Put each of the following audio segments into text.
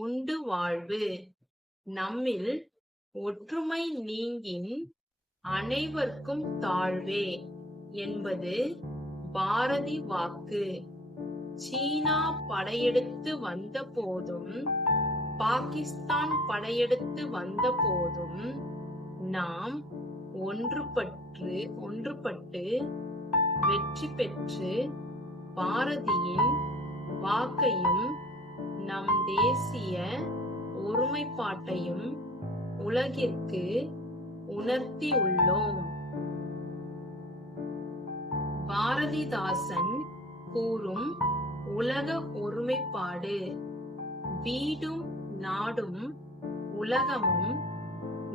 உண்டு வாழ்வு. நம்மில் ஒற்றுமை நீங்கின் அனைவர்க்கும் தாழ்வே என்பது பாரதி வாக்கு. சீனா படையெடுத்து வந்த போதும் பாகிஸ்தான் படையெடுத்து வந்த போதும் நாம் ஒன்றுபட்டு ஒன்றுபட்டு வெற்றி பெற்று பாரதியின் வாக்கையும் நம் தேசிய ஒருமைப்பாட்டையும் உலகிற்கு உணர்த்தியுள்ளோம் பாரதிதாசன் கூறும் உலக ஒருமைப்பாடு வீடும் நாடும் உலகமும்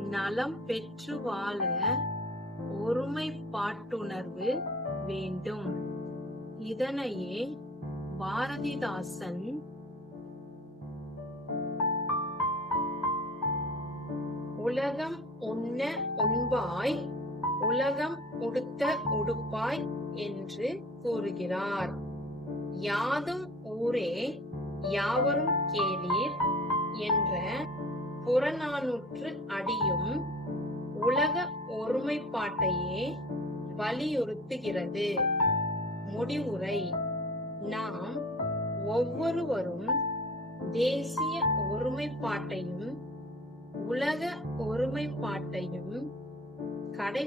நலம் பெற்று வாழ ஒருமைப்பாட்டுணர்வு வேண்டும். இதனையே பாரதிதாசன் உலகம் உண்ண உண்பாய் உலகம் உடுத்த உடுப்பாய் என்று கூறுகிறார். யாதும் ஊரே யாவரும் கேளீர் என்ற புறநானூற்று அடியும் உலக ஒருமைப்பாட்டையே வலியுறுத்துகிறது. முடிவுரை நாம் ஒவ்வொருவரும் தேசிய ஒருமைப்பாட்டையும் உலக ஒருமைப்பாட்டையும் கடை